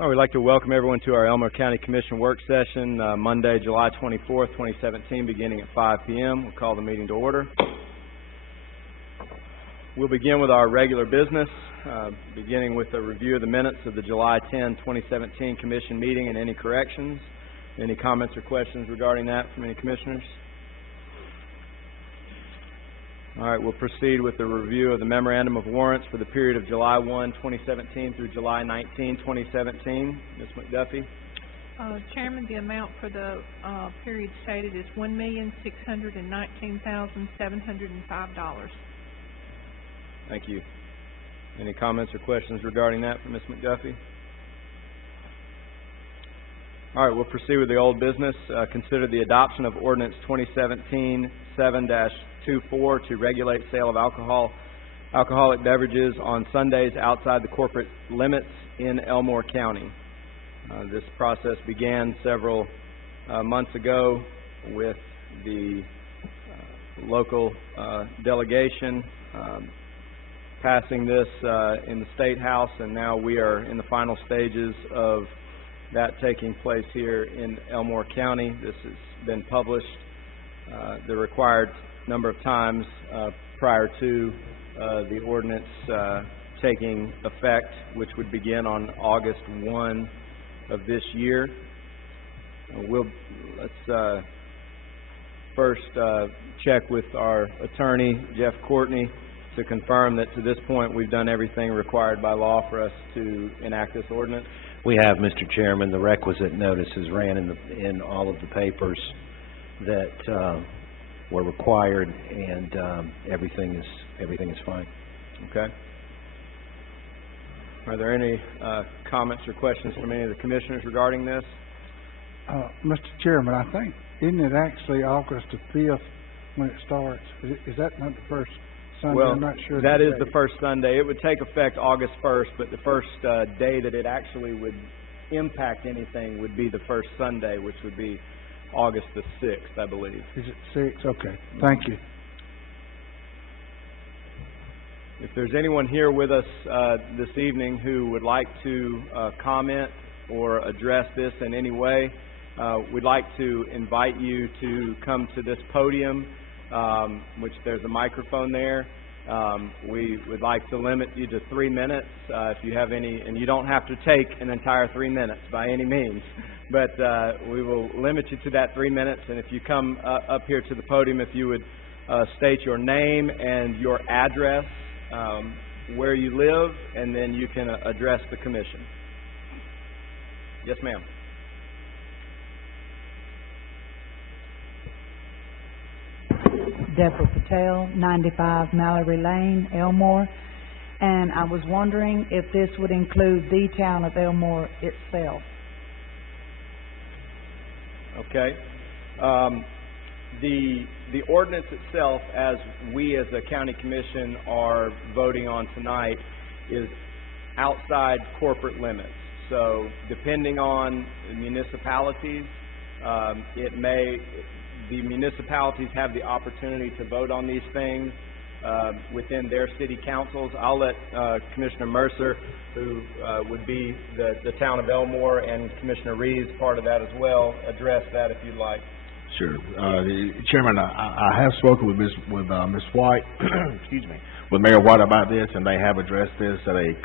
Well, we'd like to welcome everyone to our Elmore County Commission work session, Monday, July 24th, 2017, beginning at 5 p.m. We'll call the meeting to order. We'll begin with our regular business, beginning with a review of the minutes of the July 10, 2017 Commission meeting and any corrections. Any comments or questions regarding that from any commissioners? All right, we'll proceed with the review of the memorandum of warrants for the period of July 1, 2017 through July 19, 2017. Ms. McDuffie? Chairman, the amount for the period stated is $1,619,705. Thank you. Any comments or questions regarding that from Ms. McDuffie? All right, we'll proceed with the old business. Consider the adoption of Ordinance 2017-7-24 to regulate sale of alcoholic beverages on Sundays outside the corporate limits in Elmore County. This process began several months ago with the local delegation passing this in the State House, and now we are in the final stages of that taking place here in Elmore County. This has been published the required number of times prior to the ordinance taking effect, which would begin on August 1 of this year. Let's first check with our attorney, Jeff Courtney, to confirm that to this point we've done everything required by law for us to enact this ordinance. We have, Mr. Chairman. The requisite notices ran in all of the papers that were required, and everything is fine. Okay. Are there any comments or questions from any of the commissioners regarding this? Mr. Chairman, I think, isn't it actually August the 5th when it starts? Is that not the first Sunday? Well, I'm not sure. that is the first Sunday. It would take effect August 1st, but the first day that it actually would impact anything would be the first Sunday, which would be August the 6th, I believe. Is it 6? Okay. Thank you. If there's anyone here with us this evening who would like to comment or address this in any way, we'd like to invite you to come to this podium, which there's a microphone there. We would like to limit you to 3 minutes if you have any, and you don't have to take an entire 3 minutes by any means, but we will limit you to that 3 minutes. And if you come up here to the podium, if you would state your name and your address, where you live, and then you can address the commission. Yes, ma'am. Deborah Patel, 95 Mallory Lane, Elmore, and I was wondering if this would include the town of Elmore itself. Okay. The ordinance itself, as we as a county commission are voting on tonight, is outside corporate limits. So depending on the municipalities, the municipalities have the opportunity to vote on these things within their city councils. I'll let Commissioner Mercer, who would be the town of Elmore, and Commissioner Reeves, part of that as well, address that if you'd like. Sure. Chairman, I have spoken with Ms. White, excuse me, with Mayor White about this, and they have addressed this at a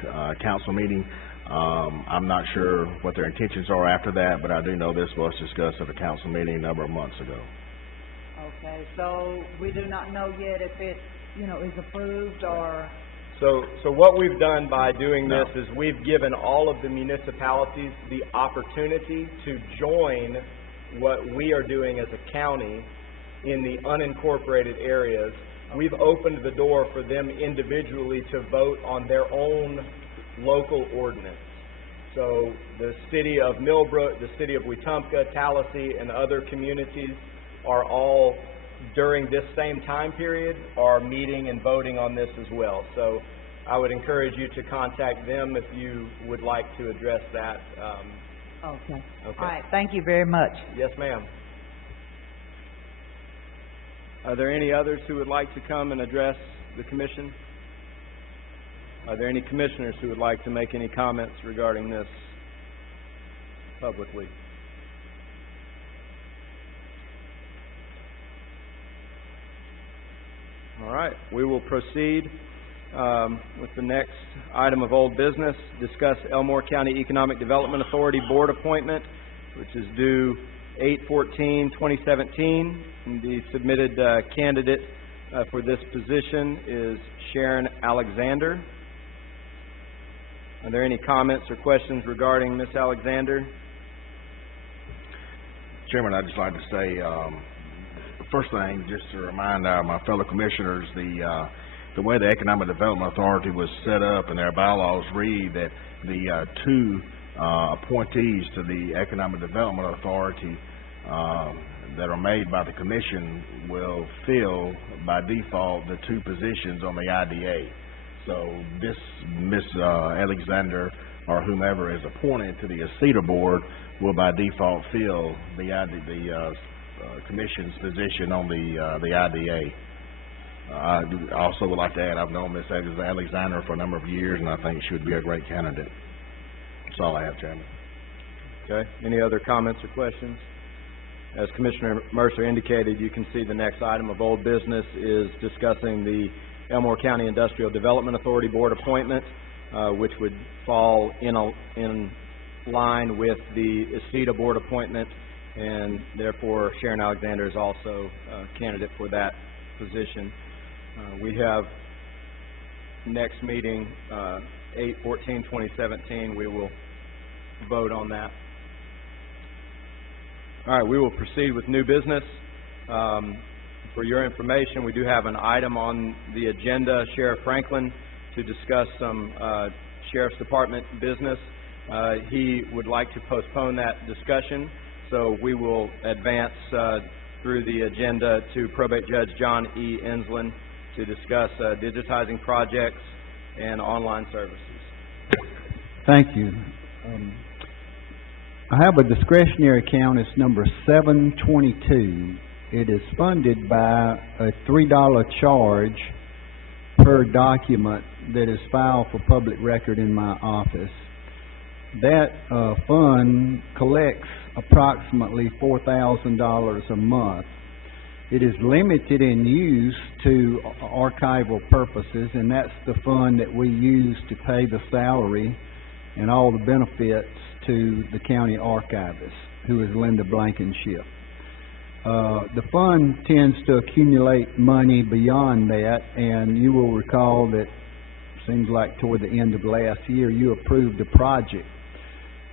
council meeting. I'm not sure what their intentions are after that, but I do know this was discussed at a council meeting a number of months ago. Okay, so we do not know yet if it, is approved or... So what we've done by doing this is we've given all of the municipalities the opportunity to join what we are doing as a county in the unincorporated areas. We've opened the door for them individually to vote on their own local ordinance. So the city of Millbrook, the city of Wetumpka, Tallahassee, and other communities are all, during this same time period, are meeting and voting on this as well. So I would encourage you to contact them if you would like to address that. Okay. All right. Thank you very much. Yes, ma'am. Are there any others who would like to come and address the commission? Are there any commissioners who would like to make any comments regarding this publicly. All right, we will proceed with the next item of old business. Discuss Elmore County Economic Development Authority Board appointment, which is due 8/14/2017. And the submitted candidate for this position is Sharon Alexander. Are there any comments or questions regarding Ms. Alexander? Chairman, I'd just like to say, first thing, just to remind my fellow commissioners, the way the Economic Development Authority was set up and their bylaws read that the two appointees to the Economic Development Authority that are made by the commission will fill by default the two positions on the IDA. So this Ms. Alexander or whomever is appointed to the ACETA board will by default fill the commission's position on the IDA. I also would like to add, I've known Ms. Alexander for a number of years, and I think she would be a great candidate. That's all I have, Chairman. Okay. Any other comments or questions? As Commissioner Mercer indicated, you can see the next item of old business is discussing the Elmore County Industrial Development Authority Board appointment, which would fall in line with the ACETA board appointment, and therefore Sharon Alexander is also a candidate for that position. We have next meeting, 8/14/2017. We will vote on that. All right, we will proceed with new business. For your information, we do have an item on the agenda, Sheriff Franklin, to discuss some Sheriff's Department business. He would like to postpone that discussion, so we will advance through the agenda to Probate Judge John E. Enslin to discuss digitizing projects and online services. Thank you. I have a discretionary account. It's number 722. It is funded by a $3 charge per document that is filed for public record in my office. That fund collects approximately $4,000 a month. It is limited in use to archival purposes, and that's the fund that we use to pay the salary and all the benefits to the county archivist, who is Linda Blankenship. The fund tends to accumulate money beyond that, and you will recall that seems like toward the end of last year you approved a project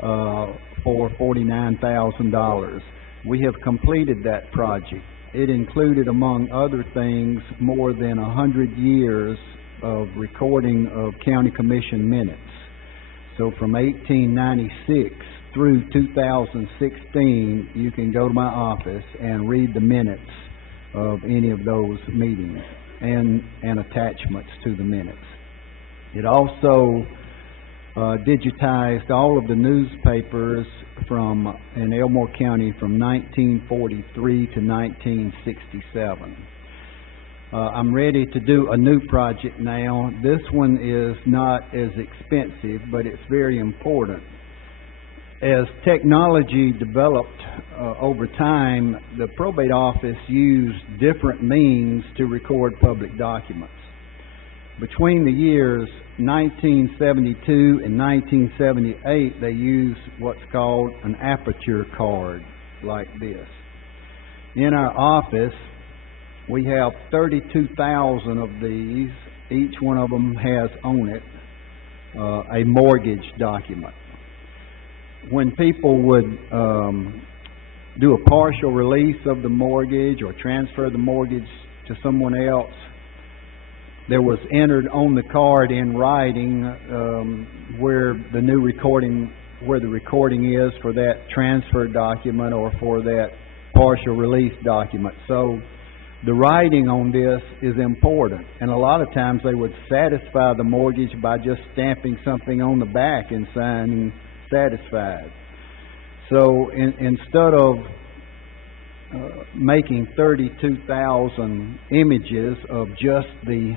for $49,000. We have completed that project. It included, among other things, more than 100 years of recording of county commission minutes. So from 1896 through 2016, you can go to my office and read the minutes of any of those meetings and attachments to the minutes. It also digitized all of the newspapers in Elmore County from 1943 to 1967. I'm ready to do a new project now. This one is not as expensive, but it's very important. As technology developed over time, the probate office used different means to record public documents. Between the years 1972 and 1978, they used what's called an aperture card, like this. In our office, we have 32,000 of these. Each one of them has on it a mortgage document. When people would do a partial release of the mortgage or transfer the mortgage to someone else, there was entered on the card in writing where the recording is for that transfer document or for that partial release document. So the writing on this is important, and a lot of times they would satisfy the mortgage by just stamping something on the back and signing satisfied. So instead of making 32,000 images of just the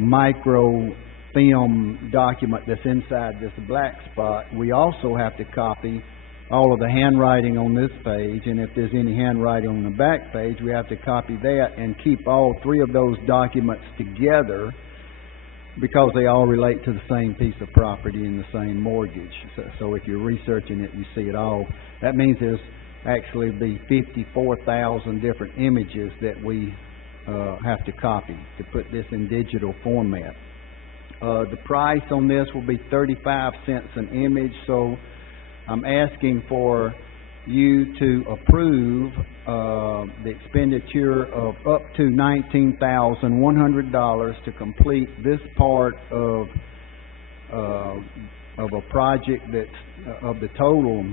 micro film document that's inside this black spot, we also have to copy all of the handwriting on this page, and if there's any handwriting on the back page, we have to copy that and keep all three of those documents together because they all relate to the same piece of property and the same mortgage. So if you're researching it, you see it all. That means there's actually be 54,000 different images that we have to copy to put this in digital format. The price on this will be 35 cents an image, so I'm asking for you to approve the expenditure of up to $19,100 to complete this part of a project that's of the total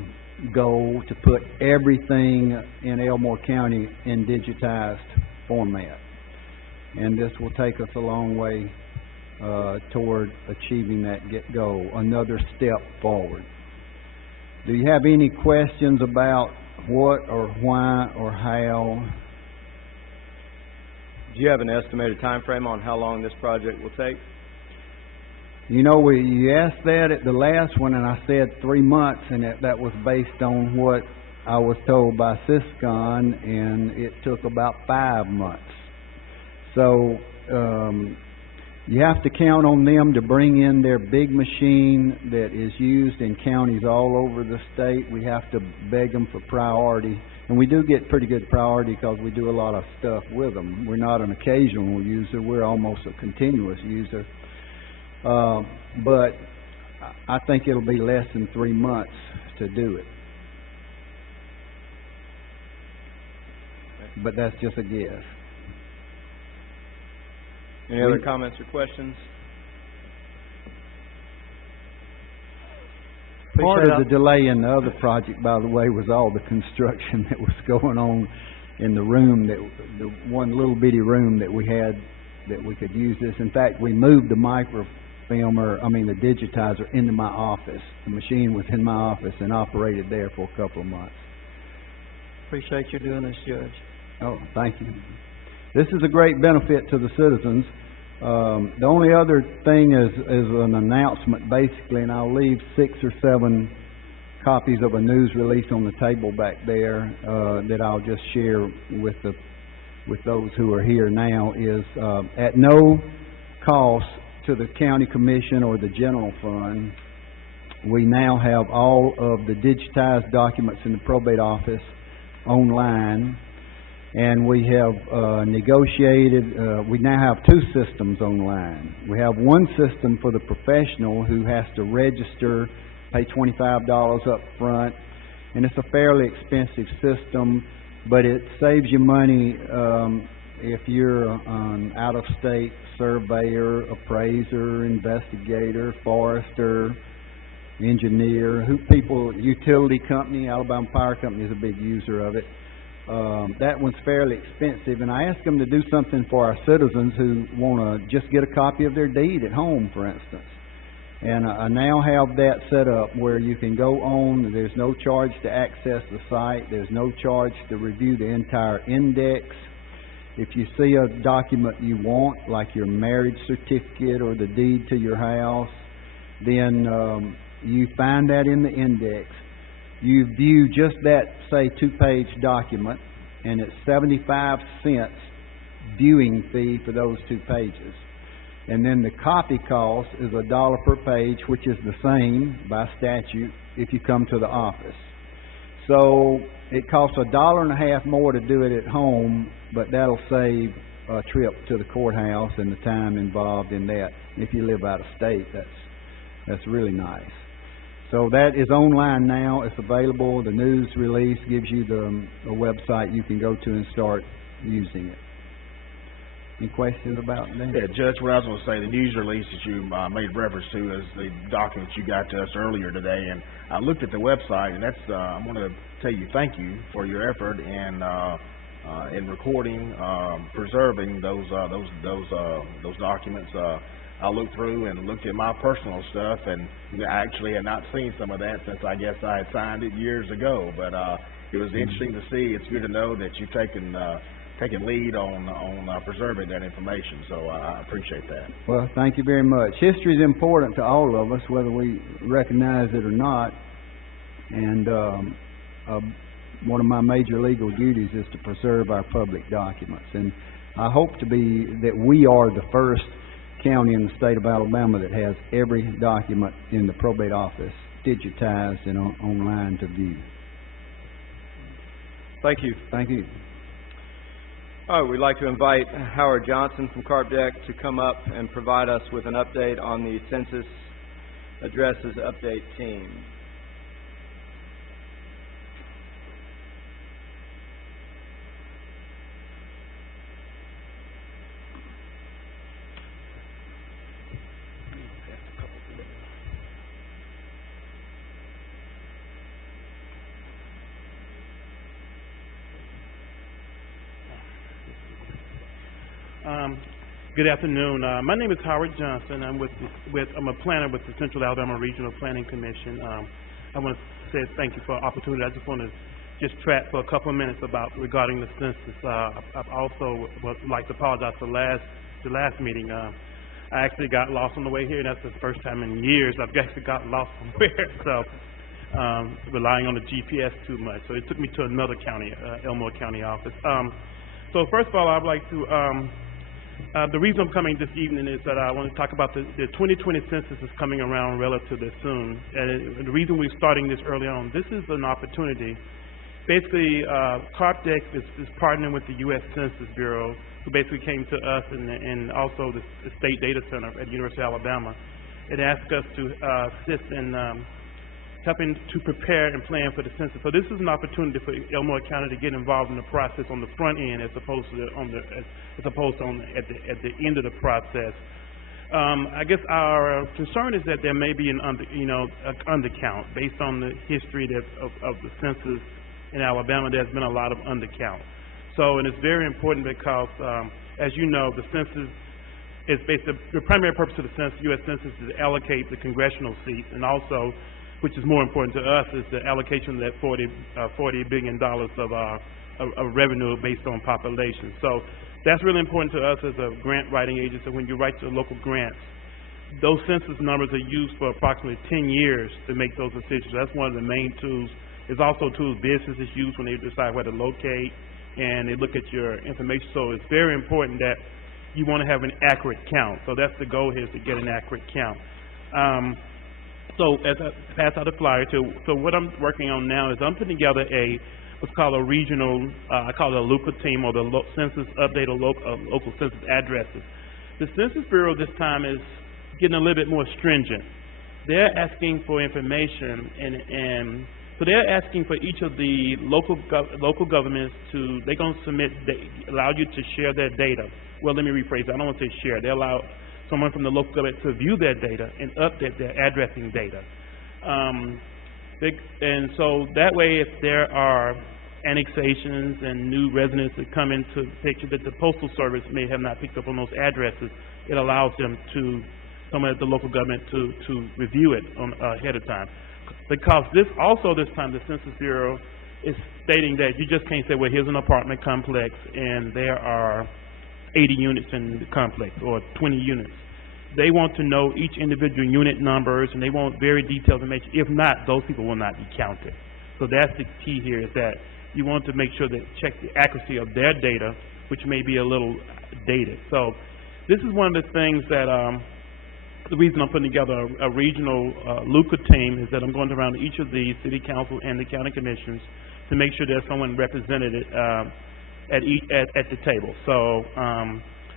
goal to put everything in Elmore County in digitized format. And this will take us a long way toward achieving that goal, another step forward. Do you have any questions about what or why or how? Do you have an estimated time frame on how long this project will take? You know, you asked that at the last one, and I said 3 months, and that was based on what I was told by Syscon, and it took about 5 months. So, you have to count on them to bring in their big machine that is used in counties all over the state. We have to beg them for priority. And we do get pretty good priority because we do a lot of stuff with them. We're not an occasional user. We're almost a continuous user. But I think it'll be less than 3 months to do it. But that's just a guess. Any other comments or questions? Part of the delay in the other project, by the way, was all the construction that was going on in the room, the one little bitty room that we had that we could use this. In fact, we moved the the digitizer into my office. The machine was in my office and operated there for a couple of months. Appreciate you doing this, Judge. Oh, thank you. This is a great benefit to the citizens. The only other thing is an announcement, basically, and I'll leave 6 or 7 copies of a news release on the table back there that I'll just share with those who are here now. Is at no cost to the county commission or the general fund, we now have all of the digitized documents in the probate office online. And we have negotiated, we now have 2 systems online. We have one system for the professional who has to register, pay $25 up front, and it's a fairly expensive system, but it saves you money if you're an out-of-state surveyor, appraiser, investigator, forester, engineer, utility company. Alabama Power Company is a big user of it. That one's fairly expensive, and I asked them to do something for our citizens who want to just get a copy of their deed at home, for instance. And I now have that set up where you can go on, there's no charge to access the site, there's no charge to review the entire index. If you see a document you want, like your marriage certificate or the deed to your house, then you find that in the index. You view just that, say, 2-page document, and it's 75 cents viewing fee for those 2 pages. And then the copy cost is $1 per page, which is the same by statute if you come to the office. So it costs $1.50 more to do it at home, but that'll save a trip to the courthouse and the time involved in that. If you live out of state, that's really nice. So that is online now. It's available. The news release gives you the website you can go to and start using it. Any questions about that? Yeah, Judge, what I was going to say, the news release that you made reference to is the document you got to us earlier today, and I looked at the website, and that's I want to tell you thank you for your effort in recording, preserving those documents. I looked through and looked at my personal stuff, and I actually had not seen some of that since I guess I had signed it years ago. But it was interesting to see. It's good to know that you've taken taking lead on preserving that information, so I appreciate that. Well, thank you very much. History is important to all of us, whether we recognize it or not. And one of my major legal duties is to preserve our public documents. And I hope that we are the first county in the state of Alabama that has every document in the probate office digitized and online to view. Thank you. Thank you. All right, we'd like to invite Howard Johnson from Carp Deck to come up and provide us with an update on the Census Addresses Update Team. Good afternoon. My name is Howard Johnson. I'm I'm a planner with the Central Alabama Regional Planning Commission. I want to say thank you for the opportunity. I just want to chat for a couple of minutes regarding the census. I also would like to apologize for the last meeting. I actually got lost on the way here, and that's the first time in years I've actually gotten lost somewhere. So relying on the GPS too much. So it took me to another county, Elmore County office. So first of all, I'd like to the reason I'm coming this evening is that I want to talk about the 2020 census is coming around relatively soon. And the reason we're starting this early on, this is an opportunity. Basically, Carp Deck is partnering with the U.S. Census Bureau, who basically came to us and also the State Data Center at the University of Alabama, and asked us to assist in helping to prepare and plan for the census. So this is an opportunity for Elmore County to get involved in the process on the front end as opposed to at the end of the process. I guess our concern is that there may be an undercount based on the history of the census in Alabama. There's been a lot of undercount. So, and it's very important because, as you know, the census is the primary purpose of the census, U.S. Census, is to allocate the congressional seats, and also, which is more important to us, is the allocation of that $40 billion of revenue based on population. So that's really important to us as a grant writing agency. When you write to local grants, those census numbers are used for approximately 10 years to make those decisions. That's one of the main tools. There's also tools businesses use when they decide where to locate, and they look at your information. So it's very important that you want to have an accurate count. So that's the goal here, is to get an accurate count. So as I pass out the flyer, so what I'm working on now is I'm putting together what's called a regional, I call it a LUCA team, or the Census Update of Local Census Addresses. The Census Bureau this time is getting a little bit more stringent. They're asking for information, and so they're asking for each of the local governments they're going to submit, allow you to share their data. Well, let me rephrase that. I don't want to say share. They allow someone from the local government to view their data and update their addressing data. And so that way, if there are annexations and new residents that come into the picture that the Postal Service may have not picked up on those addresses, it allows them someone at the local government to review it ahead of time. Because this time the Census Bureau is stating that you just can't say, well, here's an apartment complex and there are 80 units in the complex or 20 units. They want to know each individual unit numbers, and they want very detailed information. If not, those people will not be counted. So that's the key here, is that you want to make sure that check the accuracy of their data, which may be a little dated. So this is one of the things that the reason I'm putting together a regional LUCA team is that I'm going around each of the city council and the county commissions to make sure there's someone represented at the table. So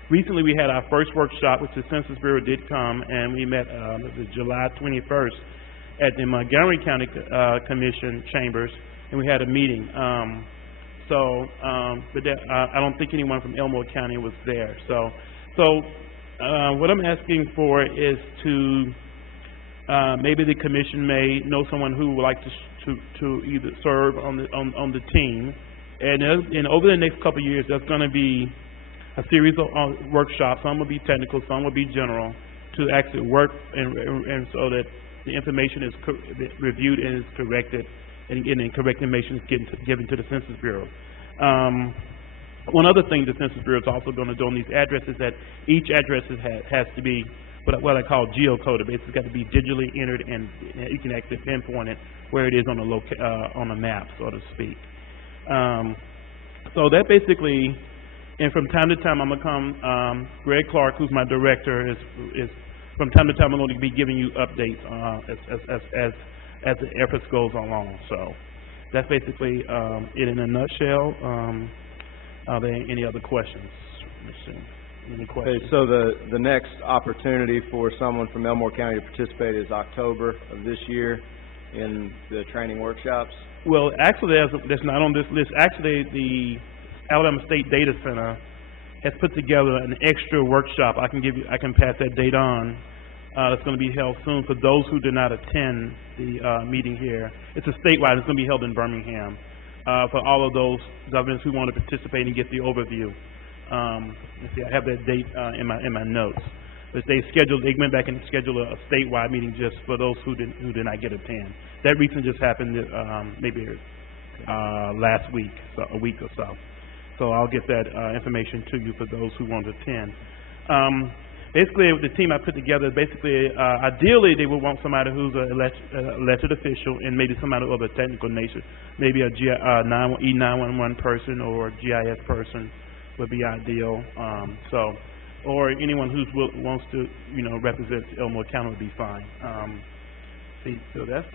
recently we had our first workshop, which the Census Bureau did come, and we met July 21st at the Montgomery County Commission chambers, and we had a meeting. But I don't think anyone from Elmore County was there. So what I'm asking for is to maybe the commission may know someone who would like to either serve on the team, and over the next couple of years, there's going to be a series of workshops. Some will be technical, some will be general, to actually work and so that the information is reviewed and is corrected, and correct information is given to the Census Bureau. One other thing the Census Bureau is also going to do on these addresses, that each address has to be what I call geocoded. It's got to be digitally entered, and you can actually pinpoint it where it is on on a map, so to speak. So that basically, and from time to time I'm gonna come. Greg Clark, who's my director, is from time to time I'm going to be giving you updates as the efforts goes along. So that's basically it in a nutshell. Are there any other questions? Let's see. Any questions? Okay, so the next opportunity for someone from Elmore County to participate is October of this year in the training workshops? Well, actually, that's not on this list. Actually, the Alabama State Data Center has put together an extra workshop. I can pass that date on. That's going to be held soon for those who did not attend the meeting here. It's a statewide. It's going to be held in Birmingham for all of those governments who want to participate and get the overview. Let's see, I have that date in my notes. But they went back and scheduled a statewide meeting just for those who did not get to attend. That recently just happened maybe last week, so a week or so. So I'll get that information to you for those who want to attend. Basically, the team I put together, ideally they would want somebody who's an elected official and maybe somebody of a technical nature, maybe a E911 person or a GIS person would be ideal. Or anyone who wants to, represent Elmore County would be fine. So that's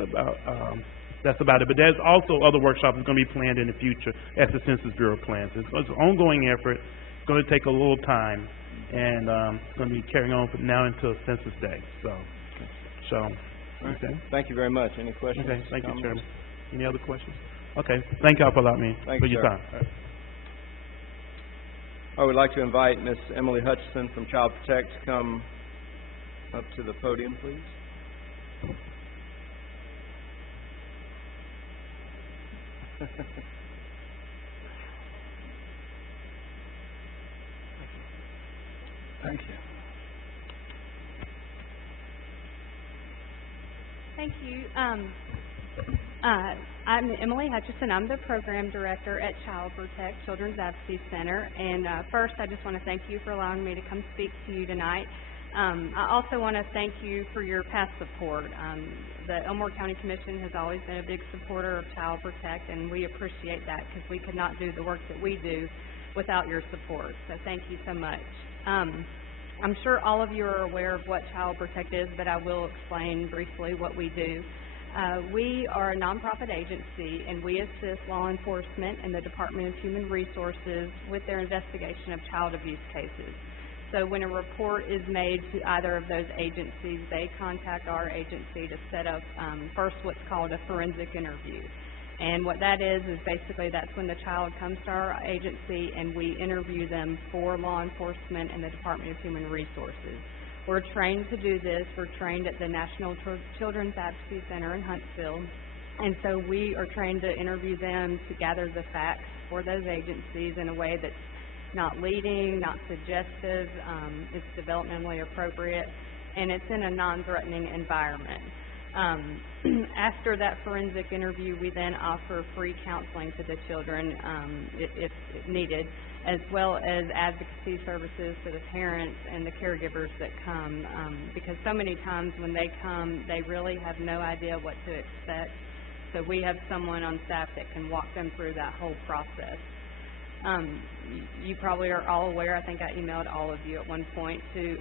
about it. But there's also other workshops that's going to be planned in the future as the Census Bureau plans. It's an ongoing effort. It's going to take a little time, and it's going to be carrying on from now until Census Day. Okay. Thank you very much. Any questions? Okay, thank you, comments? Chairman. Any other questions? Okay, thank y'all for allowing me Thank for you, your sir. time. I would like to invite Miss Emily Hutchison from Child Protect to come up to the podium, please. Thank you. Thank you. I'm Emily Hutchison. I'm the program director at Child Protect Children's Advocacy Center. And first, I just want to thank you for allowing me to come speak to you tonight. I also want to thank you for your past support. The Elmore County Commission has always been a big supporter of Child Protect, and we appreciate that because we could not do the work that we do without your support. So thank you so much. I'm sure all of you are aware of what Child Protect is, but I will explain briefly what we do. We are a nonprofit agency, and we assist law enforcement and the Department of Human Resources with their investigation of child abuse cases. So when a report is made to either of those agencies, they contact our agency to set up first what's called a forensic interview. And what that is basically that's when the child comes to our agency and we interview them for law enforcement and the Department of Human Resources. We're trained to do this. We're trained at the National Children's Advocacy Center in Huntsville. And so we are trained to interview them to gather the facts for those agencies in a way that's not leading, not suggestive, it's developmentally appropriate, and it's in a non-threatening environment. After that forensic interview, we then offer free counseling to the children if needed, as well as advocacy services to the parents and the caregivers that come, because so many times when they come, they really have no idea what to expect. So we have someone on staff that can walk them through that whole process. You probably are all aware, I think I emailed all of you at one point to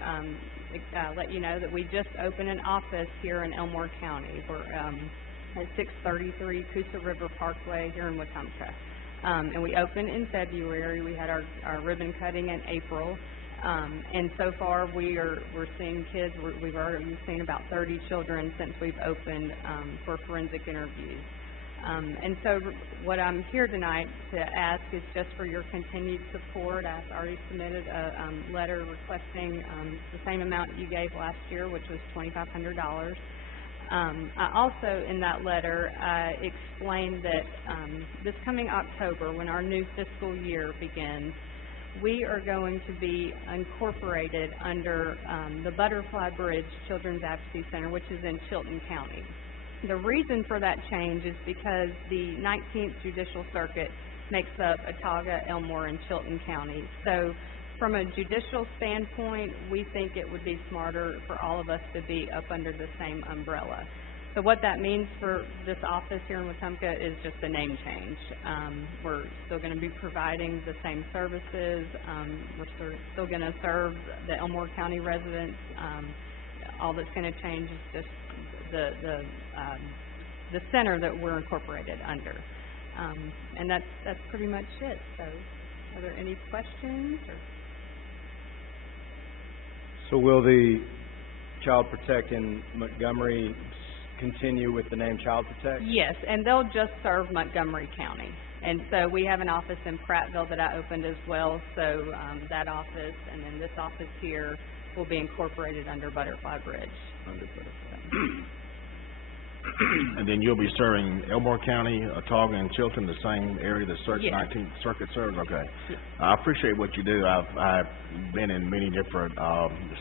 let you know that we just opened an office here in Elmore County. We're at 633 Coosa River Parkway here in Wetumpka. And we opened in February. We had our ribbon cutting in April. And so far we're seeing kids, we've already seen about 30 children since we've opened for forensic interviews. And so what I'm here tonight to ask is just for your continued support. I've already submitted a letter requesting the same amount you gave last year, which was $2,500. I also, in that letter, explained that this coming October, when our new fiscal year begins, we are going to be incorporated under the Butterfly Bridge Children's Advocacy Center, which is in Chilton County. The reason for that change is because the 19th Judicial Circuit makes up Otaga, Elmore, and Chilton counties. So from a judicial standpoint, we think it would be smarter for all of us to be up under the same umbrella. So what that means for this office here in Wetumpka is just a name change. We're still going to be providing the same services. We're still going to serve the Elmore County residents. All that's going to change is just the center that we're incorporated under. And that's pretty much it. So are there any questions? So will the Child Protect in Montgomery continue with the name Child Protect? Yes, and they'll just serve Montgomery County. And so we have an office in Prattville that I opened as well. So that office and then this office here will be incorporated under Butterfly Bridge. Under Butterfly. And then you'll be serving Elmore County, Otaga, and Chilton, the same area the Yes. 19th Circuit serves? Okay. I appreciate what you do. I've been in many different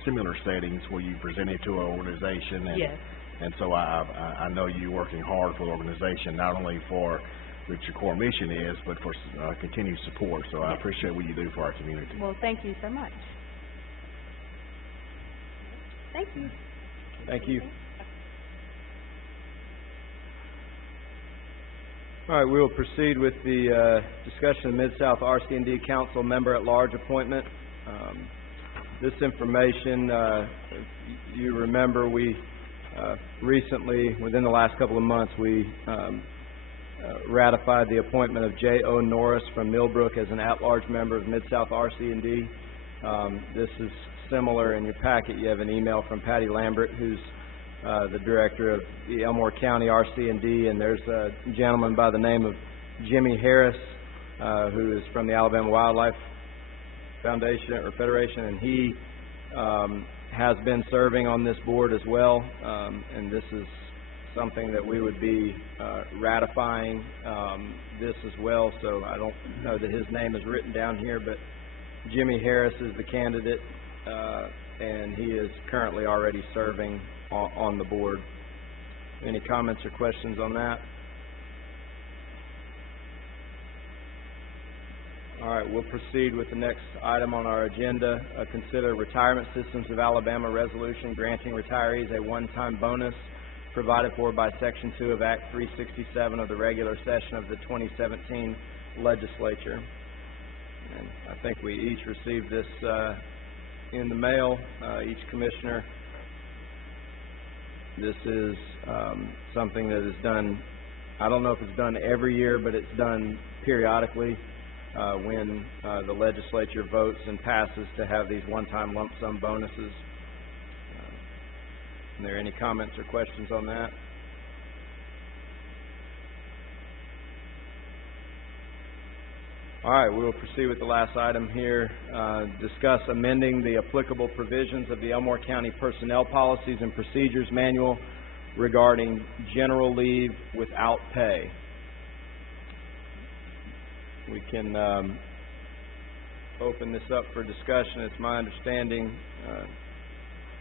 similar settings where you presented to an organization, and Yes. and so I know you're working hard for the organization, not only for what your core mission is, but for continued support. So I Yes. appreciate what you do for our community. Well, thank you so much. Thank you. Thank you. All right, we will proceed with the discussion of Mid-South RC&D Council Member at Large appointment. This information, if you remember, we recently, within the last couple of months, we ratified the appointment of J.O. Norris from Millbrook as an at-large member of Mid-South RC&D. This is similar in your packet. You have an email from Patty Lambert, who's the director of the Elmore County RC&D, and there's a gentleman by the name of Jimmy Harris, who is from the Alabama Wildlife Foundation or Federation, and he has been serving on this board as well, and this is something that we would be ratifying this as well. So I don't know that his name is written down here, but Jimmy Harris is the candidate, and he is currently already serving on the board. Any comments or questions on that? All right, we'll proceed with the next item on our agenda. Consider Retirement Systems of Alabama resolution granting retirees a one-time bonus provided for by Section 2 of Act 367 of the regular session of the 2017 legislature. And I think we each received this in the mail, each commissioner. This is something that is done, I don't know if it's done every year, but it's done periodically when the legislature votes and passes to have these one-time lump sum bonuses. Are there any comments or questions on that? All right, we will proceed with the last item here. Discuss amending the applicable provisions of the Elmore County Personnel Policies and Procedures Manual regarding general leave without pay. We can open this up for discussion. It's my understanding,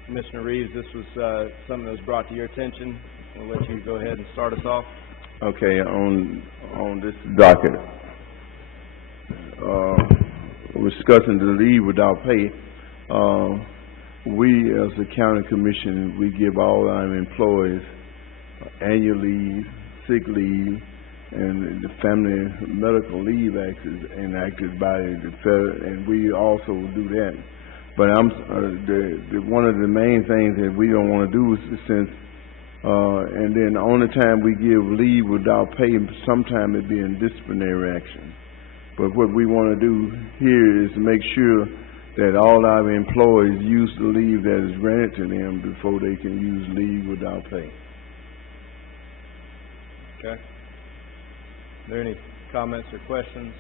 Commissioner Reeves, this was something that was brought to your attention. I'll let you go ahead and start us off. Okay, on this docket, we're discussing the leave without pay. We, as a county commission, we give all our employees annual leave, sick leave, and the Family Medical Leave Act is enacted by the federal, and we also do that. But one of the main things that we don't want to do is since, and then the only time we give leave without pay, sometimes it be in disciplinary action. But what we want to do here is to make sure that all our employees use the leave that is granted to them before they can use leave without pay. Okay. Are there any comments or questions?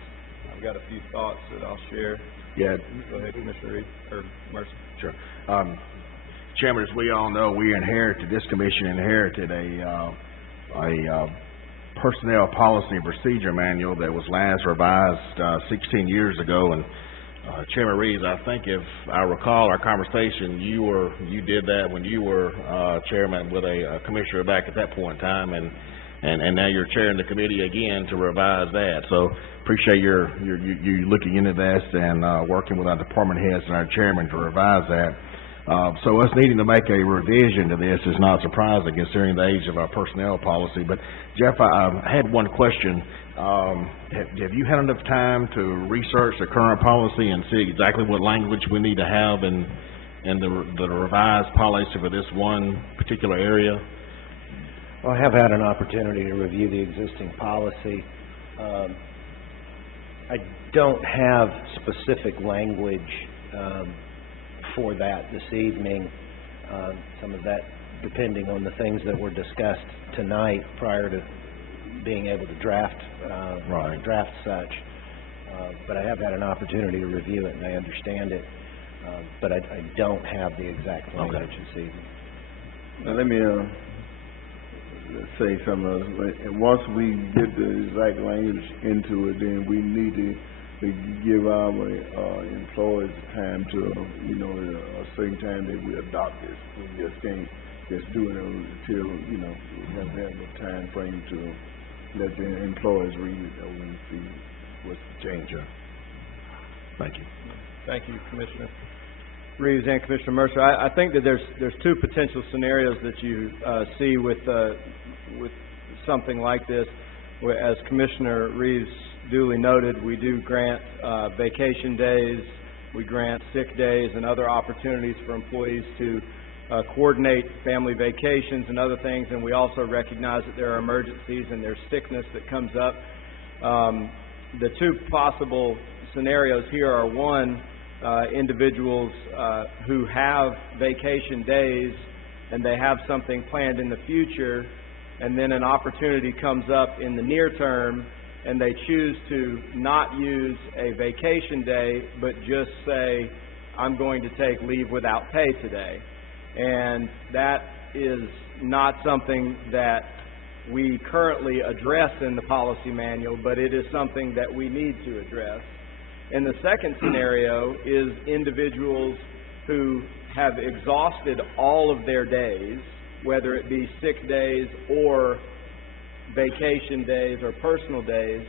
I've got a few thoughts that I'll share. Yeah. Go ahead, Commissioner Reed, or Mercer. Sure. Chairman, as we all know, this commission inherited a personnel policy and procedure manual that was last revised 16 years ago. And Chairman Reeves, I think if I recall our conversation, you did that when you were chairman with a commissioner back at that point in time, and and now you're chairing the committee again to revise that. So appreciate you looking into this and working with our department heads and our chairman to revise that. So us needing to make a revision to this is not surprising considering the age of our personnel policy. But Jeff, I had one question. Have you had enough time to research the current policy and see exactly what language we need to have in the revised policy for this one particular area? Well, I have had an opportunity to review the existing policy. I don't have specific language for that this evening. Some of that depending on the things that were discussed tonight prior to being able to draft such. But I have had an opportunity to review it and I understand it. But I don't have the exact language this evening. Now let me say something else. And once we get the exact language into it, then we need to give our employees time to, a certain time that we adopt this. We just can't just do it until, we have to have a time frame to let the employees read it over and see what's the change. Thank you. Thank you, Commissioner Reeves and Commissioner Mercer. I think that there's two potential scenarios that you see with something like this. As Commissioner Reeves duly noted, we do grant vacation days, we grant sick days and other opportunities for employees to coordinate family vacations and other things, and we also recognize that there are emergencies and there's sickness that comes up. The two possible scenarios here are, one, individuals who have vacation days and they have something planned in the future, and then an opportunity comes up in the near term and they choose to not use a vacation day but just say, I'm going to take leave without pay today. And that is not something that we currently address in the policy manual, but it is something that we need to address. And the second scenario is individuals who have exhausted all of their days, whether it be sick days or vacation days or personal days,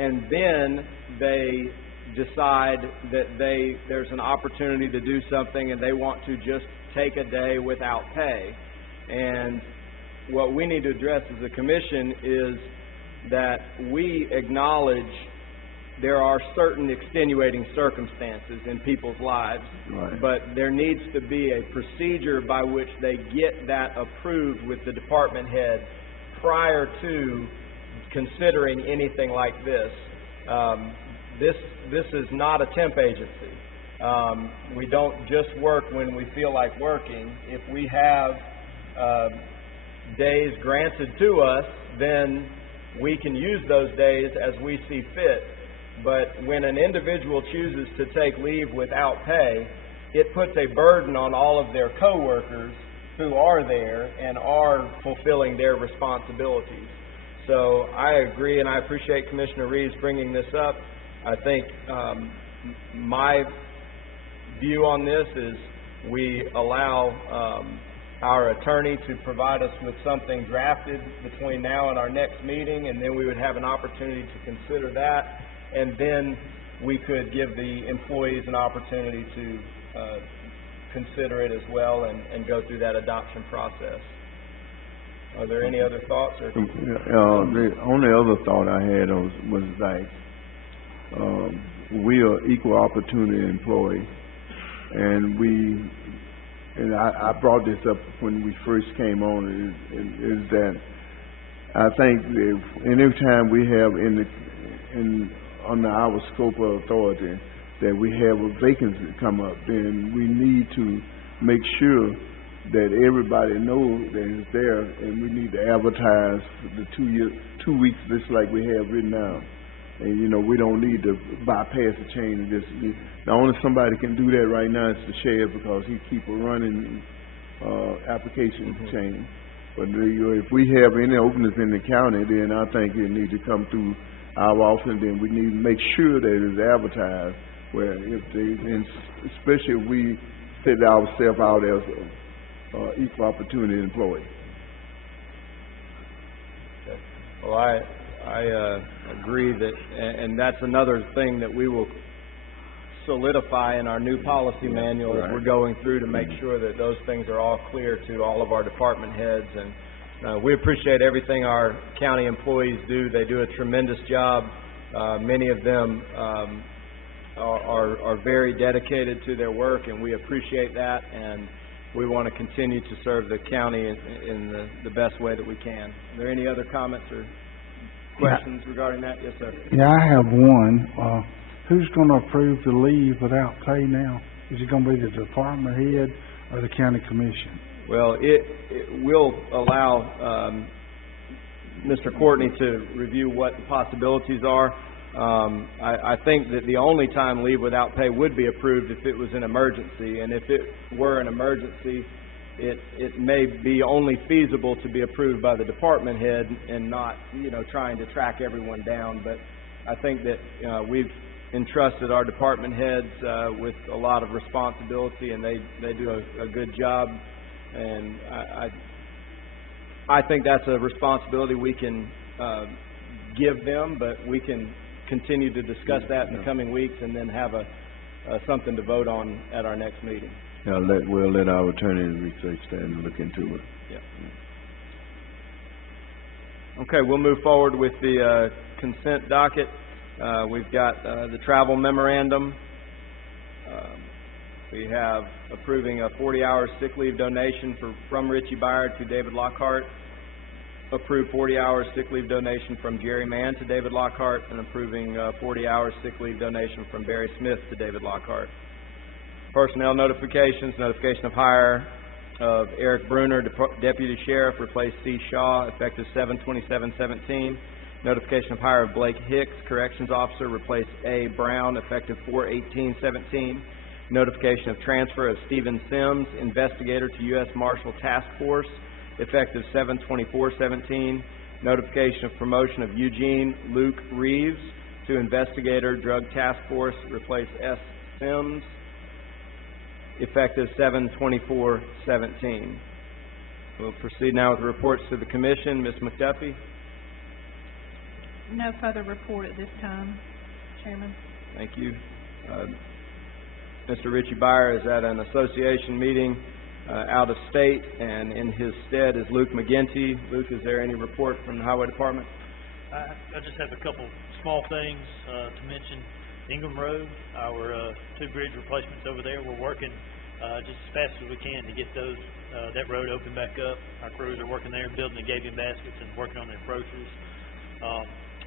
and then they decide that there's an opportunity to do something and they want to just take a day without pay. And what we need to address as a commission is that we acknowledge there are certain extenuating circumstances in people's lives, right, but there needs to be a procedure by which they get that approved with the department head prior to considering anything like this. This is not a temp agency. We don't just work when we feel like working. If we have days granted to us, then we can use those days as we see fit. But when an individual chooses to take leave without pay, it puts a burden on all of their coworkers who are there and are fulfilling their responsibilities. So I agree, and I appreciate Commissioner Reeves bringing this up. I think my view on this is we allow our attorney to provide us with something drafted between now and our next meeting, and then we would have an opportunity to consider that, and then we could give the employees an opportunity to consider it as well and go through that adoption process. Are there any other thoughts? Or the only other thought I had was like, we are equal opportunity employees, and I brought this up when we first came on, is that I think that any time we have under our scope of authority that we have a vacancy come up, then we need to make sure that everybody knows that it's there, and we need to advertise the 2 weeks just like we have written down. And we don't need to bypass the chain and just the only somebody can do that right now is the sheriff, because he keep a running application chain. But if we have any openings in the county, then I think it needs to come through our office, and then we need to make sure that it's advertised, where and especially if we set ourselves out as equal opportunity employee. okay. Well, I agree that, and that's another thing that we will solidify in our new policy manual as we're going through to make sure that those things are all clear to all of our department heads. And we appreciate everything our county employees do. They do a tremendous job. Many of them are very dedicated to their work, and we appreciate that, and we want to continue to serve the county in the best way that we can. Are there any other comments or questions regarding that? Yes, sir. Yeah, I have one. Who's gonna approve the leave without pay now? Is it gonna be the department head or the county commission? Well, it will allow Mr. Courtney to review what the possibilities are. I think that the only time leave without pay would be approved if it was an emergency, and if it were an emergency, it may be only feasible to be approved by the department head and not, trying to track everyone down. But I think that we've entrusted our department heads with a lot of responsibility, and they do a good job, and I think that's a responsibility we can give them, but we can continue to discuss that in the coming weeks and then have something to vote on at our next meeting. Yeah, we'll let our attorney research that and look into it. Yeah. Okay, we'll move forward with the consent docket. We've got the travel memorandum. We have approving a 40-hour sick leave donation from Richie Byard to David Lockhart. Approved 40-hour sick leave donation from Jerry Mann to David Lockhart, and approving 40-hour sick leave donation from Barry Smith to David Lockhart. Personnel notifications, notification of hire of Eric Bruner, Deputy Sheriff, replace C. Shaw, effective 7/27/17. Notification of hire of Blake Hicks, Corrections Officer, replace A. Brown, effective 4/18/17. Notification of transfer of Stephen Sims, Investigator, to U.S. Marshal Task Force, effective 7/24/17. Notification of promotion of Eugene Luke Reeves to Investigator, Drug Task Force, replace S. Sims, effective 7/24/17. We'll proceed now with the reports to the Commission. Ms. McDuffie? No further report at this time, Chairman. Thank you. Mr. Richie Byer is at an association meeting out of state, and in his stead is Luke McGinty. Luke, is there any report from the Highway Department? I just have a couple small things to mention. Ingram Road, our two bridge replacements over there, we're working just as fast as we can to get that road open back up. Our crews are working there, building the gaping baskets and working on the approaches.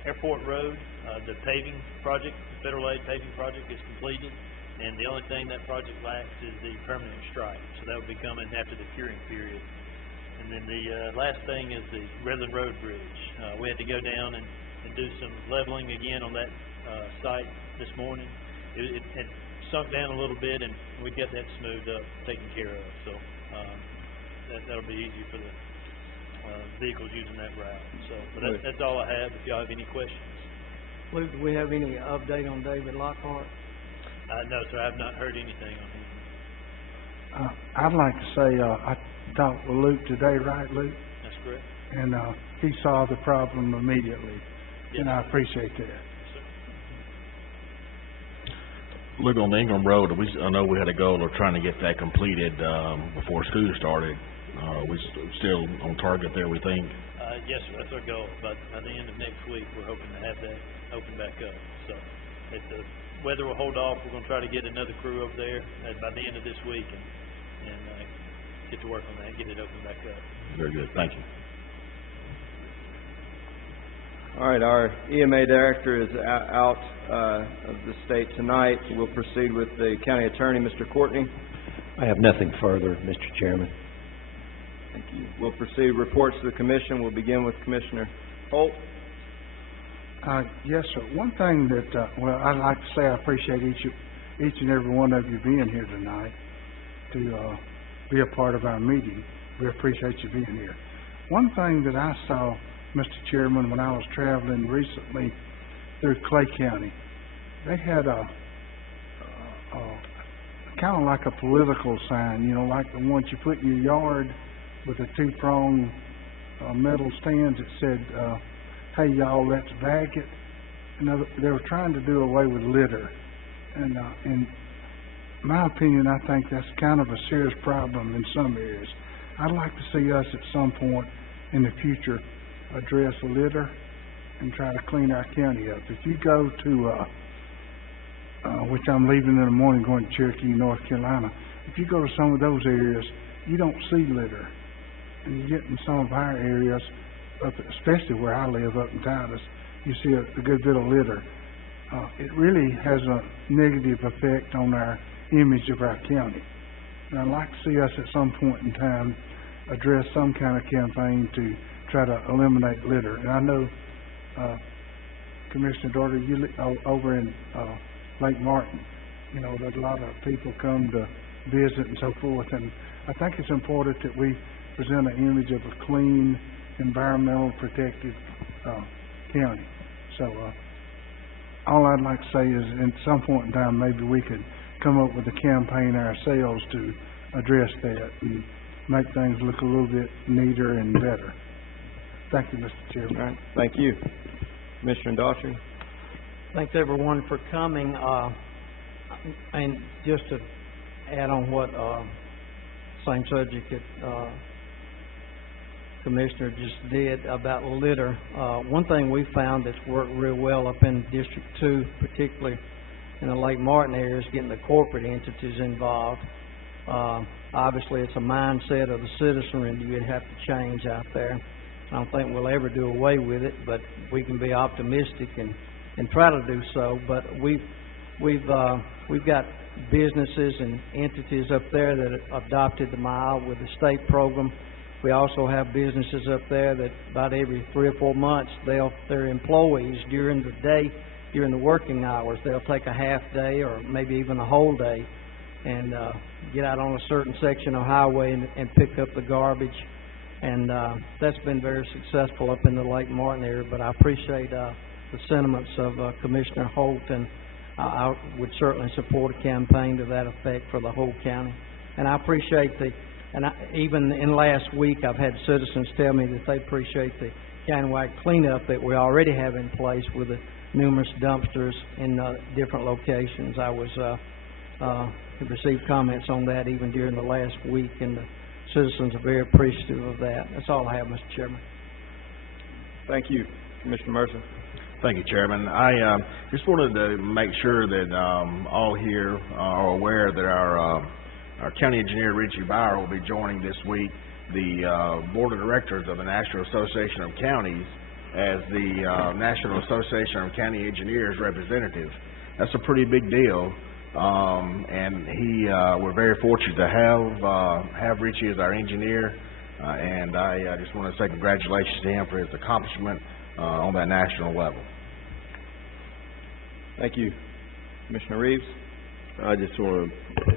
Airport Road, the paving project, the federal aid paving project is completed, and the only thing that project lacks is the permanent stripe. So that will be coming after the curing period. And then the last thing is the Redland Road Bridge. We had to go down and do some leveling again on that site this morning. It had sunk down a little bit, and we got that smoothed up, taken care of. So that'll be easy for the vehicles using that route. So but that's all I have. If y'all have any questions. Luke, do we have any update on David Lockhart? No, sir. I have not heard anything on him. I'd like to say I talked with Luke today, right, Luke? That's correct. And he saw the problem immediately, Yes, and I appreciate that. Yes, sir. Look, on the Ingram Road, I know we had a goal of trying to get that completed before school started. We still on target there, we think? Yes, sir. That's our goal. But by the end of next week, we're hoping to have that open back up. So if the weather will hold off, we're going to try to get another crew over there by the end of this week and get to work on that and get it open back up. Very good. Thank you. All right, our EMA Director is out of the state tonight. We'll proceed with the County Attorney, Mr. Courtney. I have nothing further, Mr. Chairman. Thank you. We'll proceed reports to the Commission. We'll begin with Commissioner Holt. Yes, sir. One thing that, I'd like to say I appreciate each and every one of you being here tonight to be a part of our meeting. We appreciate you being here. One thing that I saw, Mr. Chairman, when I was traveling recently through Clay County, they had a kind of like a political sign, like the ones you put in your yard with the two-prong metal stands that said, hey, y'all, let's bag it. You know, they were trying to do away with litter. And, in my opinion, I think that's kind of a serious problem in some areas. I'd like to see us at some point in the future address litter and try to clean our county up. If you go to, which I'm leaving in the morning going to Cherokee, North Carolina, if you go to some of those areas, you don't see litter. And you get in some of our areas, especially where I live up in Titus, you see a good bit of litter. It really has a negative effect on our image of our county. And I'd like to see us at some point in time address some kind of campaign to try to eliminate litter. And I know, Commissioner Doherty, you over in Lake Martin, you know, that a lot of people come to visit and so forth. And I think it's important that we present an image of a clean, environmental protected county. So all I'd like to say is at some point in time maybe we could come up with a campaign ourselves to address that and make things look a little bit neater and better. Thank you, Mr. Chairman. All right. Thank you. Commissioner Daughtry. Thanks everyone for coming. And just to add on what same subject that Commissioner just did about litter. One thing we found that's worked real well up in District 2, particularly in the Lake Martin area, is getting the corporate entities involved. Obviously, it's a mindset of the citizenry that you'd have to change out there. I don't think we'll ever do away with it, but we can be optimistic and try to do so. But we've got businesses and entities up there that adopted the mile with the state program. We also have businesses up there that about every 3 or 4 months, their employees during the day, during the working hours, they'll take a half day or maybe even a whole day and get out on a certain section of highway and pick up the garbage. And that's been very successful up in the Lake Martin area. But I appreciate the sentiments of Commissioner Holt, and I would certainly support a campaign to that effect for the whole county. And I appreciate even in last week, I've had citizens tell me that they appreciate the countywide cleanup that we already have in place with the numerous dumpsters in different locations. I have received comments on that even during the last week, and the citizens are very appreciative of that. That's all I have, Mr. Chairman. Thank you. Commissioner Mercer. Thank you, Chairman. I just wanted to make sure that all here are aware that our County Engineer Richie Bauer will be joining this week the Board of Directors of the National Association of Counties as the National Association of County Engineers representative. That's a pretty big deal, and we're very fortunate to have Richie as our engineer, and I just want to say congratulations to him for his accomplishment on that national level. Thank you. Commissioner Reeves. I just want to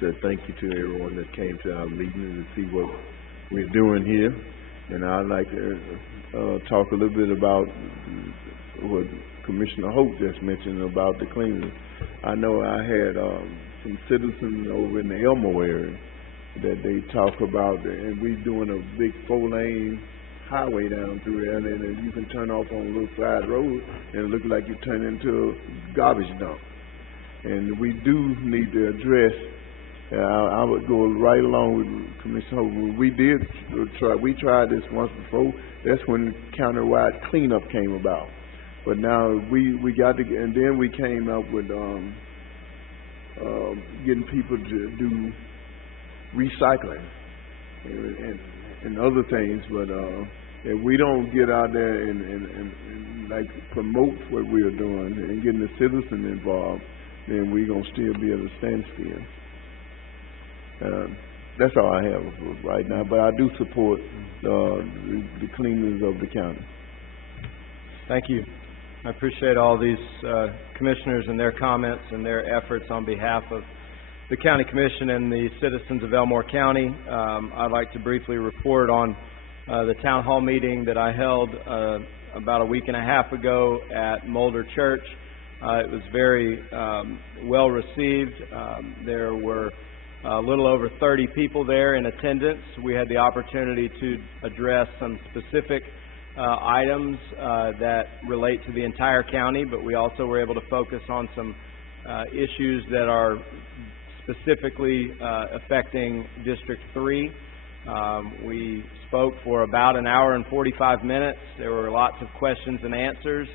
say thank you to everyone that came to our meeting to see what we're doing here. And I'd like to talk a little bit about what Commissioner Holt just mentioned about the cleaning. I know I had some citizens over in the Elmore area that they talk about, and we're doing a big 4-lane highway down through there, and then you can turn off on a little side road, and it looks like you turn into a garbage dump. And we do need to address. I would go right along with Commissioner Holt. We tried this once before. That's when countywide cleanup came about. But now we got to, and then we came up with getting people to do recycling and other things. But if we don't get out there and like promote what we are doing and getting the citizen involved, then we're gonna still be at a standstill. That's all I have right now. But I do support the cleaners of the county. Thank you. I appreciate all these commissioners and their comments and their efforts on behalf of the County Commission and the citizens of Elmore County. I'd like to briefly report on the town hall meeting that I held about a week and a half ago at Mulder Church. It was very well received. There were a little over 30 people there in attendance. We had the opportunity to address some specific items that relate to the entire county, but we also were able to focus on some issues that are specifically affecting District 3. We spoke for about an hour and 45 minutes. There were lots of questions and answers.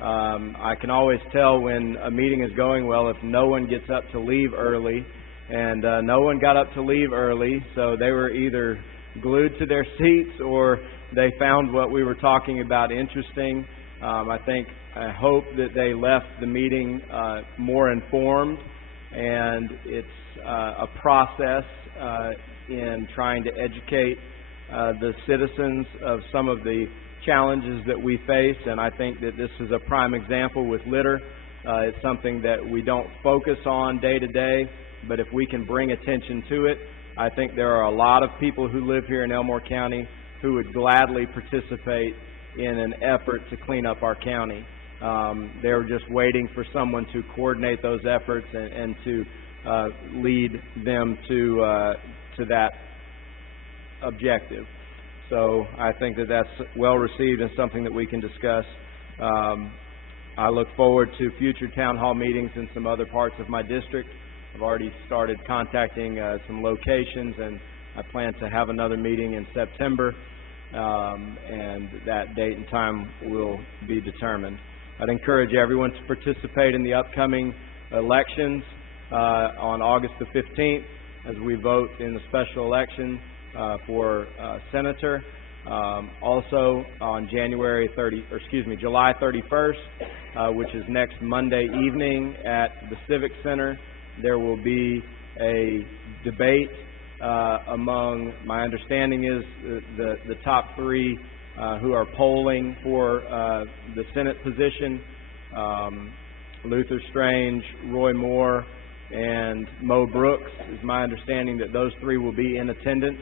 I can always tell when a meeting is going well if no one gets up to leave early, and no one got up to leave early, so they were either glued to their seats or they found what we were talking about interesting. I hope that they left the meeting more informed, and it's a process in trying to educate the citizens of some of the challenges that we face, and I think that this is a prime example with litter. It's something that we don't focus on day to day, but if we can bring attention to it, I think there are a lot of people who live here in Elmore County who would gladly participate in an effort to clean up our county. They're just waiting for someone to coordinate those efforts and to lead them to that objective. So I think that that's well received and something that we can discuss. I look forward to future town hall meetings in some other parts of my district. I've already started contacting some locations, and I plan to have another meeting in September, and that date and time will be determined. I'd encourage everyone to participate in the upcoming elections on August the 15th as we vote in the special election for senator. Also on July 31st, which is next Monday evening at the Civic Center, there will be a debate among, my understanding is, the top three who are polling for the Senate position, Luther Strange, Roy Moore, and Mo Brooks. Is my understanding that those three will be in attendance.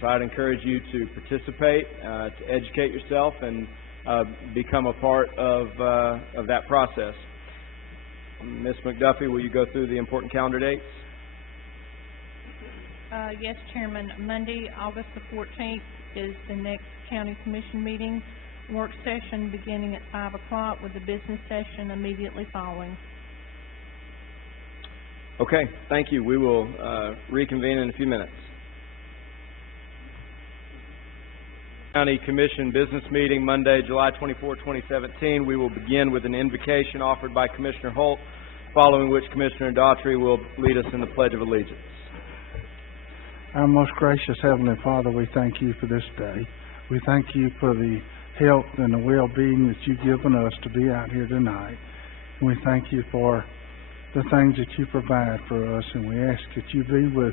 So I'd encourage you to participate, to educate yourself, and become a part of that process. Ms. McDuffie, will you go through the important calendar dates? Yes, Chairman. Monday, August the 14th is the next County Commission meeting. Work session beginning at 5 o'clock with the business session immediately following. Okay, thank you. We will reconvene in a few minutes. County Commission business meeting Monday, July 24, 2017. We will begin with an invocation offered by Commissioner Holt, following which Commissioner Daughtry will lead us in the Pledge of Allegiance. Our most gracious Heavenly Father, we thank you for this day. We thank you for the health and the well-being that you've given us to be out here tonight. And we thank you for the things that you provide for us, and we ask that you be with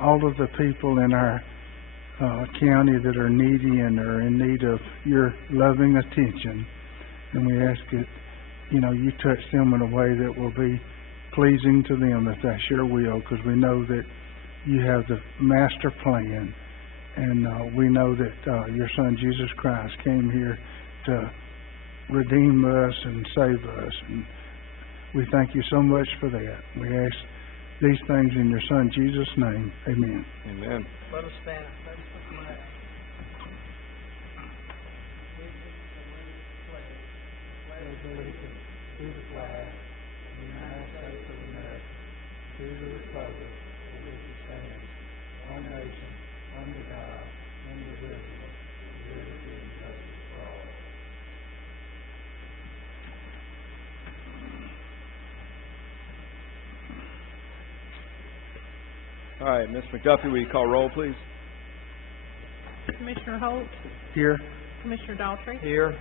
all of the people in our county that are needy and are in need of your loving attention. And we ask that, you touch them in a way that will be pleasing to them, if that's your will, because we know that you have the master plan, and we know that your Son Jesus Christ came here to redeem us and save us, and we thank you so much for that. We ask these things in your Son Jesus' name. Amen. Amen. Let us stand. To the flag of the United States of America, to the republic for which it stands, one nation, under God, indivisible, with liberty and justice for all. All right, Ms. McDuffie, will you call roll, please? Commissioner Holt, Here. Commissioner Daughtry, Here.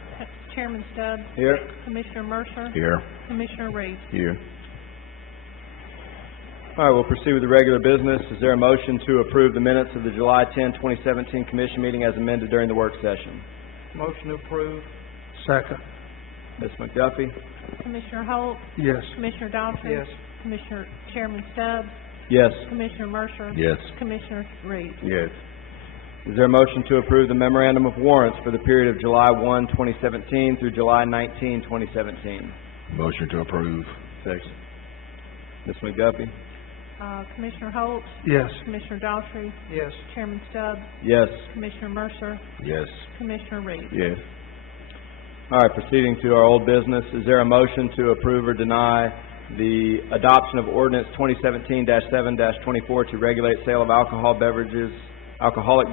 Chairman Stubbs, Here. Commissioner Mercer, Here. Commissioner Reeves. Here. All right, we'll proceed with the regular business. Is there a motion to approve the minutes of the July 10, 2017 Commission meeting as amended during the work session? Motion to approve. Second. Ms. McDuffie? Commissioner Holt, Yes. Commissioner Daughtry. Yes. Commissioner Chairman Stubbs, Yes. Commissioner Mercer. Yes. Commissioner Reeves. Yes. Is there a motion to approve the memorandum of warrants for the period of July 1, 2017 through July 19, 2017? Motion to approve. Ms. McDuffie? Commissioner Holt, Yes. Commissioner Daughtry, Yes. Chairman Stubbs, Yes. Commissioner Mercer, Yes. Commissioner Reeves. Yes. All right, proceeding to our old business, is there a motion to approve or deny the adoption of ordinance 2017-7-24 to regulate sale of alcoholic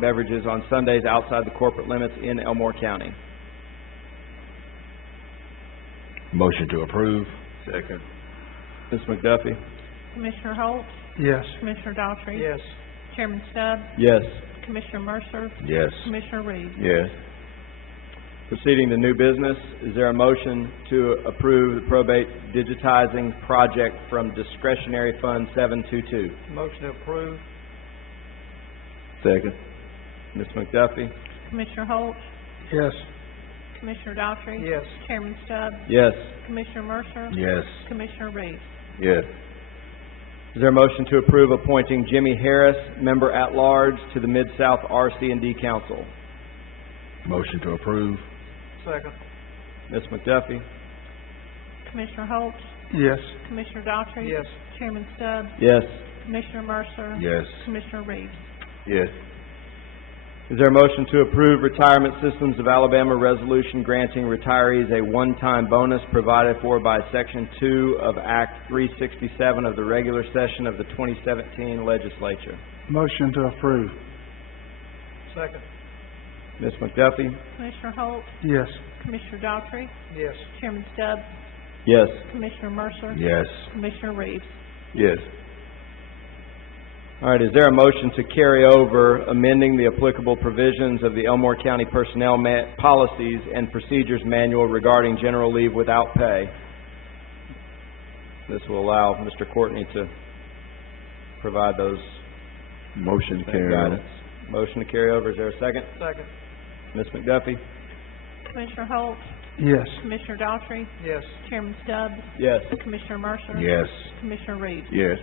beverages on Sundays outside the corporate limits in Elmore County? Motion to approve. Second. Ms. McDuffie? Commissioner Holt, Yes. Commissioner Daughtry. Yes. Chairman Stubbs, Yes. Commissioner Mercer, Yes. Commissioner Reeves. Yes. Proceeding to new business, is there a motion to approve the probate digitizing project from discretionary fund 722? Motion to approve. Second. Ms. McDuffie? Commissioner Holt, Yes. Commissioner Daughtry. Yes. Chairman Stubbs, Yes. Commissioner Mercer, Yes. Commissioner Reeves. Yes. Is there a motion to approve appointing Jimmy Harris, member at large, to the Mid-South RC&D Council? Motion to approve. Second. Ms. McDuffie? Commissioner Holt, Yes. Commissioner Daughtry. Yes. Chairman Stubbs, Yes. Commissioner Mercer, Yes. Commissioner Reeves. Yes. Is there a motion to approve Retirement Systems of Alabama resolution granting retirees a one-time bonus provided for by Section 2 of Act 367 of the regular session of the 2017 legislature? Motion to approve. Second. Ms. McDuffie? Commissioner Holt, Yes. Commissioner Daughtry. Yes. Chairman Stubbs, Yes. Commissioner Mercer, Yes. Commissioner Reeves. Yes. All right, is there a motion to carry over amending the applicable provisions of the Elmore County Personnel Policies and Procedures Manual regarding general leave without pay? This will allow Mr. Courtney to provide those Motion carried. guidance. Motion to carry over, is there a second? Second. Ms. McDuffie? Commissioner Holt, Yes. Commissioner Daughtry. Yes. Chairman Stubbs, Yes. Commissioner Mercer. Yes. Commissioner Reeves. Yes.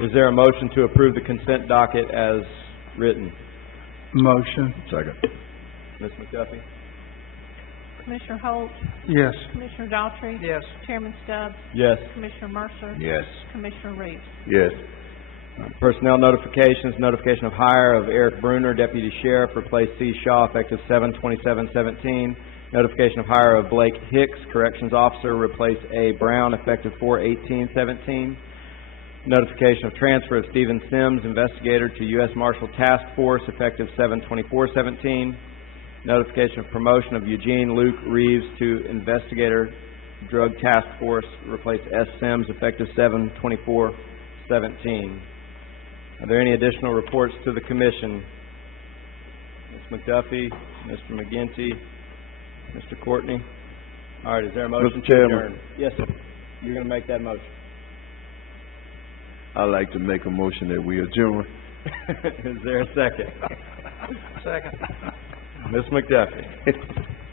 Is there a motion to approve the consent docket as written? Motion. Second. Ms. McDuffie? Commissioner Holt, Yes. Commissioner Daughtry. Yes. Chairman Stubbs, Yes. Commissioner Mercer. Yes. Commissioner Reeves. Yes. Personnel notifications, notification of hire of Eric Bruner, Deputy Sheriff, replace C. Shaw, effective 7/27/17. Notification of hire of Blake Hicks, Corrections Officer, replace A. Brown, effective 4/18/17. Notification of transfer of Stephen Sims, Investigator, to U.S. Marshal Task Force, effective 7/24/17. Notification of promotion of Eugene Luke Reeves to Investigator, Drug Task Force, replace S. Sims, effective 7/24/17. Are there any additional reports to the Commission? Ms. McDuffie, Mr. McGinty, Mr. Courtney? All right, is there a motion Mr. to Chairman. adjourn? Yes, sir. You're going to make that motion. I'd like to make a motion that we adjourn. Is there a second? Second. Ms. McDuffie?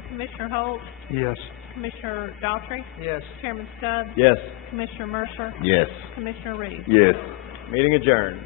Commissioner Holt, Yes. Commissioner Daughtry. Yes. Chairman Stubbs, Yes. Commissioner Mercer, Yes. Commissioner Reeves. Yes. Meeting adjourned.